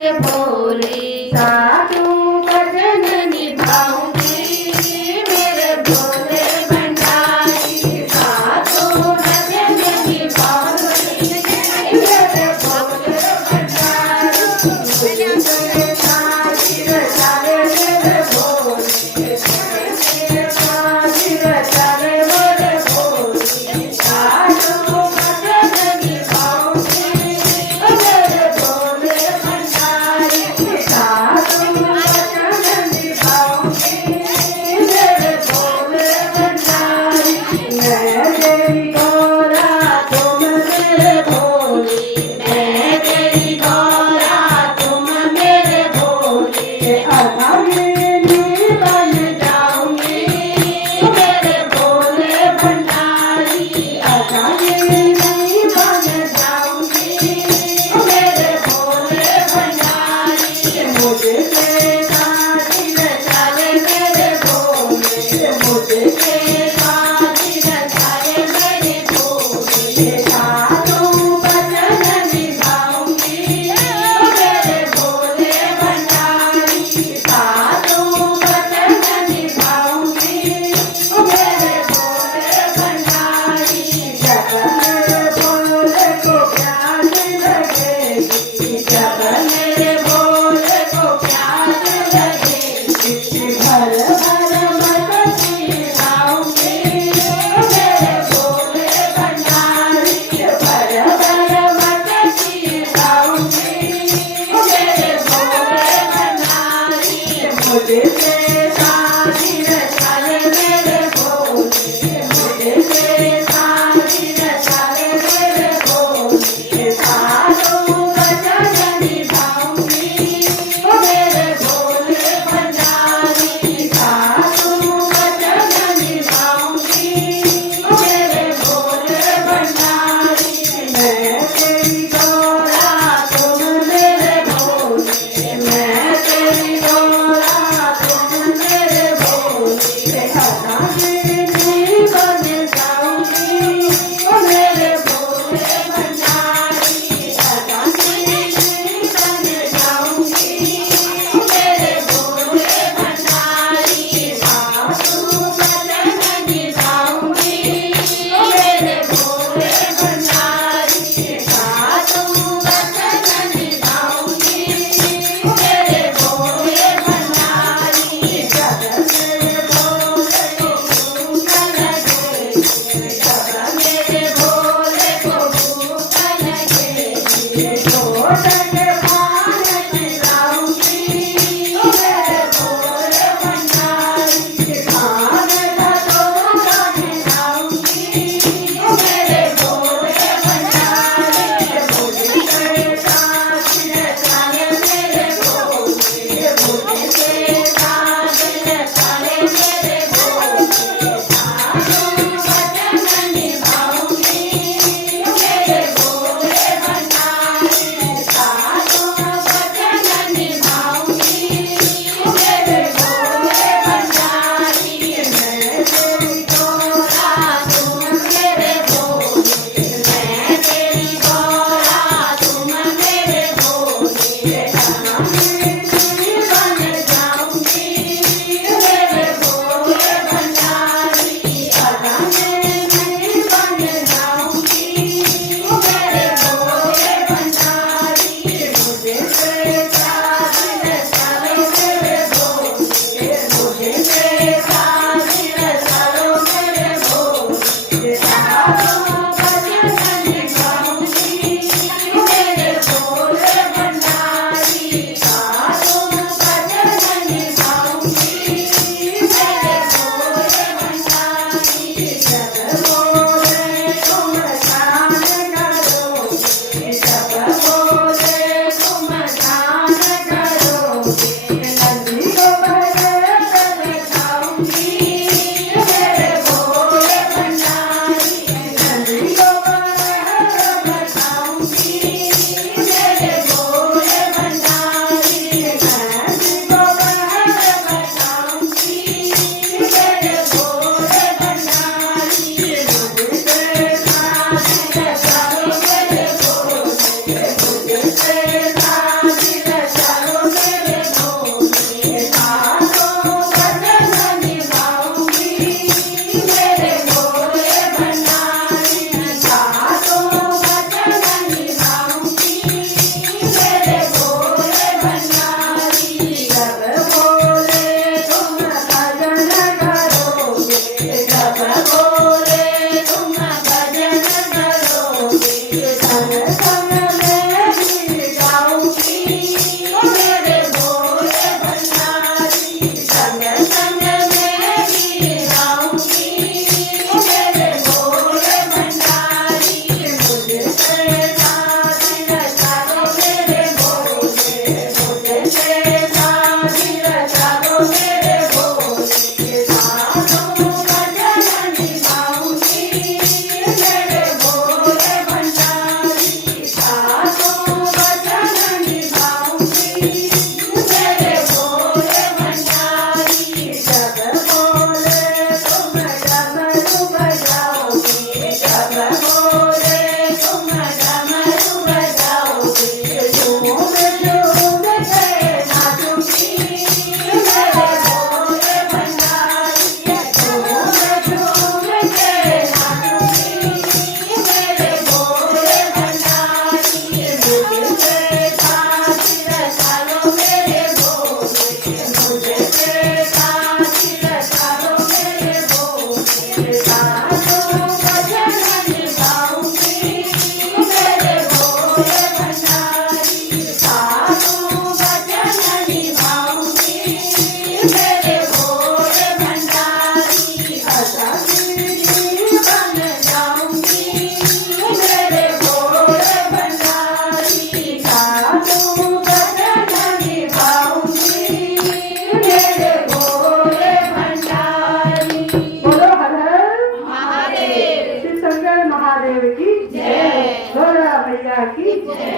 बोले साधु भजन निभाऊंगी मेरे भोले भंडारी साधु भजन निभाऊंगी मेरे भोले भंडारी मेरे साथी रचारे मेरे भोले साथी रचारे मेरे भोले साधु भजन निभाऊंगी मेरे भोले भंडारी साधु भजन निभाऊंगी मेरे भोले भंडारी मैं तेरी गौरा तुम मेरे भोले मैं तेरी गौरा तुम मेरे भोले अभागिनी बन जाऊंगी मेरे भोले भंडारी अभागिनी बन जाऊंगी मेरे भोले भंडारी मुझे से साथी रचाए मेरे भोले मुझे से साथी रचाए मेरे भोले साधु भजन निभाऊंगी मेरे भोले भंडारी साधु भजन निभाऊंगी मेरे भोले भंडारी जब मेरे भोले को प्यास लगेगी जब मेरे भोले को प्यास लगेगी भर भर मटकी लाऊंगी मेरे भोले भंडारी भर भर मटकी लाऊंगी मेरे भोले भंडारी मुझे से साथी रचाए मेरे भोले मुझे से साथी रचाए मेरे भोले साधु भजन निभाऊंगी मेरे भोले भंडारी साधु भजन निभाऊंगी मेरे भोले भंडारी मैं तेरी गौरा तुम मेरे भोले मैं तेरी गौरा तुम मेरे भोले अभागिनी बन जाऊंगी मेरे भोले भंडारी अभागिनी बन जाऊंगी मेरे भोले भंडारी साधु भजन निभाऊंगी मेरे भोले भंडारी साधु भजन निभाऊंगी मेरे भोले भंडारी जब मेरे भोले को भूख लगेगी जब मेरे भोले को भूख लगेगी छोड़ के पान खिलाऊंगी मेरे भोले भंडारी खान का तोड़ा खिलाऊंगी मेरे भोले भंडारी मुझे से साथी रचाए मेरे भोले मुझे से साथी रचाए मेरे भोले साधु भजन निभाऊंगी मेरे भोले भंडारी साधु भजन निभाऊंगी मेरे भोले भंडारी मैं तेरी गौरा तुम मेरे भोले मैं तेरी गौरा तुम मेरे भोले अभागिनी बन जाऊंगी मेरे भोले भंडारी अभागिनी बन जाऊंगी मेरे भोले भंडारी मुझे से साथी रचाए मेरे भोले मुझे से साथी रचाए मेरे भोले साधु भजन निभाऊंगी मेरे भोले भंडारी साधु માતા કી જય